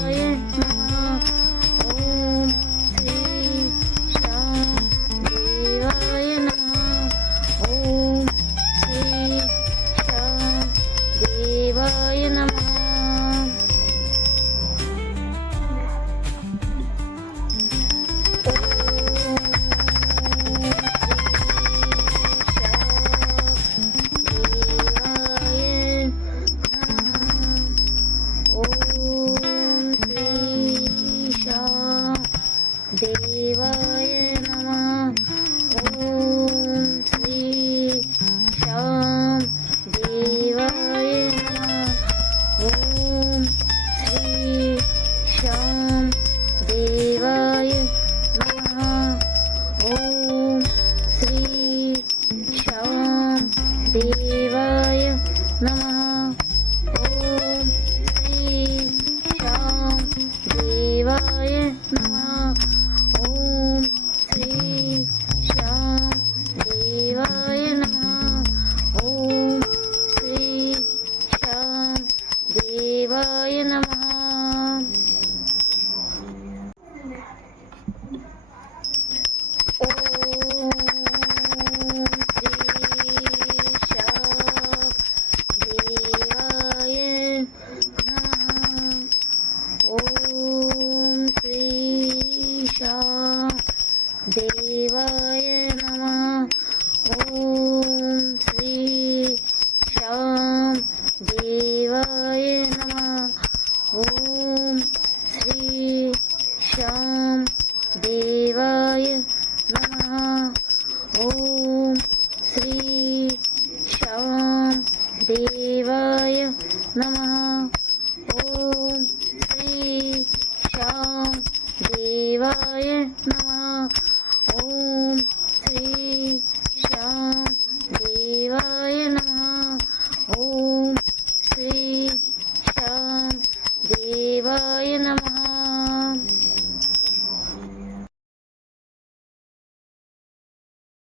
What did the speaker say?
దేవాయ నమః. ఓం శ్రీ శ్యాం దేవాయ నమః. ఓం శ్రీ శ్యాం దేవాయ నమః. ఓం శ్రీ శ్యాం దేవాయ నమః. ఓం శ్రీ శ్యాం దేవాయ నమః. ఓం శ్రీ శ్యాం దేవాయ నమః. ఓం శ్రీ శ్యాం దేవాయ నమః. దేవాయ నమః. ఓం శ్రీ శ్యాం దేవాయ నమః. ఓం శ్రీ శ్యాం దేవాయ నమః. ఓం శ్రీ శ్యాం దేవాయ నమః. ఓం శ్రీ శ్యాం దేవాయ నమః. ఓం శ్రీ శ్యాం దేవాయ నమః. ఓం శ్రీ శ్యాం దేవాయ